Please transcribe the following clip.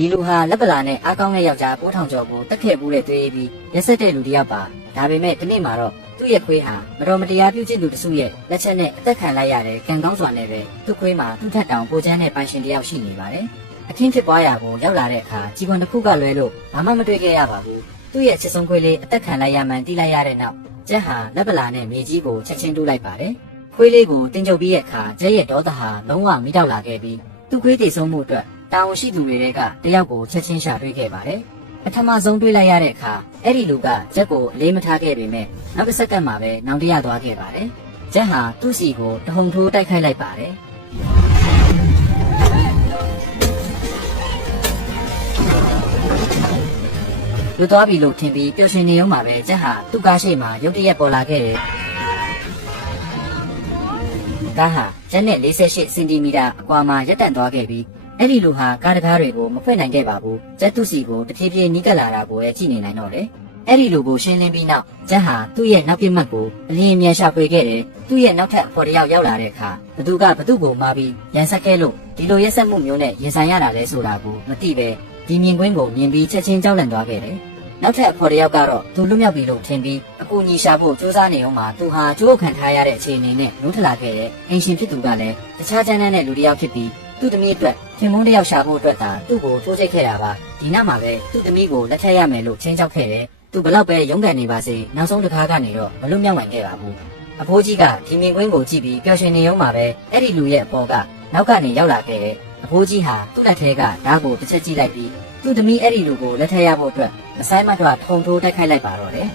ဒီလူဟာလက်ပလာနဲ့အားကောင်းတဲ့ယောက်ျား9000ကျော်ကိုတက်ခဲ့ဘူးတဲ့တွေးပြီးရက်ဆက်တဲ့လူတစ်ယောက်ပါဒါပေမဲ့ဒီနေ့မှာတော့သူ့ရဲ့ခွေးဟာမတော်မတရားပြုကျင့်သူတစုရဲ့လက်ချက်နဲ့အသက်ခံလိုက်ရတဲ့ကံကောင်းစွာနဲ့ပဲသူ့ခွေးမှာသူ့ထက်တောင်ပိုချမ်းတဲ့ပိုင်ရှင်တစ်ယောက်ရှိနေပါတယ်အခင်းဖြစ်ပွားရာကိုရောက်လာတဲ့အခါကြီးကွန်တစ်ခုကလွဲလို့ဘာမှမတွေ့ခဲ့ရပါဘူးသူ့ရဲ့ချစ်ဆုံးခွေးလေးအသက်ခံလိုက်ရမှန်းသိလိုက်ရတဲ့နောက်ကျက်ဟာလက်ပလာနဲ့မြေကြီးကိုချက်ချင်းတူးလိုက်ပါတယ်ခွေးလေးကိုတင်ကြုတ်ပြီးတဲ့အခါကျက်ရဲ့ဒေါသဟာလုံးဝမိတောက်လာခဲ့ပြီးသူ့ခွေးတည်ဆုံးမှုအတွက်တာဝန်ရှိသူတွေကတယောက်ကိုချက်ချင်းရှာတွေ့ခဲ့ပါတယ်ပထမဆုံးတွေ့လိုက်ရတဲ့အခါအဲ့ဒီလူကကျက်ကိုအလေးမထားခဲ့ပေမဲ့နောက်တစ်စက္ကန့်မှာပဲနောင်တရသွားခဲ့ပါတယ်ကျက်ဟာသူ့စီကိုတဟုန်ထိုးတိုက်ခိုက်လိုက်ပါတယ်လူသွားပြီလို့ထင်ပြီးပျော်ရွှင်နေရုံမှာပဲကျက်ဟာသူ့ကားရှိမှာရုတ်တရက်ပေါ်လာခဲ့တယ်ကားဟာကျက်နဲ့48စင်တီမီတာအကွာမှာရပ်တန့်သွားခဲ့ပြီးအဲ့ဒီလူဟာကားတကားတွေကိုမဖွင့်နိုင်ခဲ့ပါဘူးကျက်သူစီကိုတဖြည်းဖြည်းနီးကပ်လာတာကိုလည်းကြည့်နေနိုင်တော့တယ်အဲ့ဒီလူကိုရှင်းလင်းပြီးနောက်ကျက်ဟာသူ့ရဲ့နောက်ပြစ်မှတ်ကိုအလင်းအမြန်ရှာဖွေခဲ့တယ်သူ့ရဲ့နောက်ထပ်အဖော်တယောက်ရောက်လာတဲ့အခါဘသူကဘသူ့ကိုမာပြီးရန်ဆက်ခဲ့လို့ဒီလိုရက်ဆက်မှုမျိုးနဲ့ရင်ဆိုင်ရတာလဲဆိုတာကိုမသိပဲဒီမြင်ကွင်းကိုမြင်ပြီးချက်ချင်းကြောက်လန့်သွားခဲ့တယ်နောက်ထပ်အဖော်တယောက်ကတော့သူလွတ်မြောက်ပြီလို့ထင်ပြီးအကူအညီရှာဖို့ကြိုးစားနေအောင်မှာသူဟာကြိုးခံထားရတဲ့အခြေအနေနဲ့လုံးထလာခဲ့တယ်အင်ရှင်ဖြစ်သူကလည်းတခြားချမ်းတဲ့လူတစ်ယောက်ဖြစ်ပြီးသူ့သမီးအတွက်ခင်မုန်းတစ်ယောက်ရှာဖို့အတွက်သာသူ့ကိုထိုးချိတ်ခဲ့တာပါဒီနောက်မှာပဲသူ့သမီးကိုလက်ထပ်ရမယ်လို့ချင်းချောက်ခဲ့တယ်သူဘလောက်ပဲရုန်းကန်နေပါစေနောက်ဆုံးတစ်ခါကနေတော့မလွတ်မြောက်နိုင်ခဲ့ပါဘူးအဖိုးကြီးကဒီမြင်ကွင်းကိုကြည့်ပြီးပျော်ရွှင်နေအောင်မှာပဲအဲ့ဒီလူရဲ့အပေါ်ကနောက်ကနေရောက်လာခဲ့တယ်အဖိုးကြီးဟာသူ့လက်ထဲကဓာတ်ကိုတစ်ချက်ကြည့်လိုက်ပြီးသူ့သမီးအဲ့ဒီလူကိုလက်ထပ်ရဖို့အတွက်မဆိုင်မတော့ထုံထိုးတိုက်ခိုက်လိုက်ပါတော့တယ်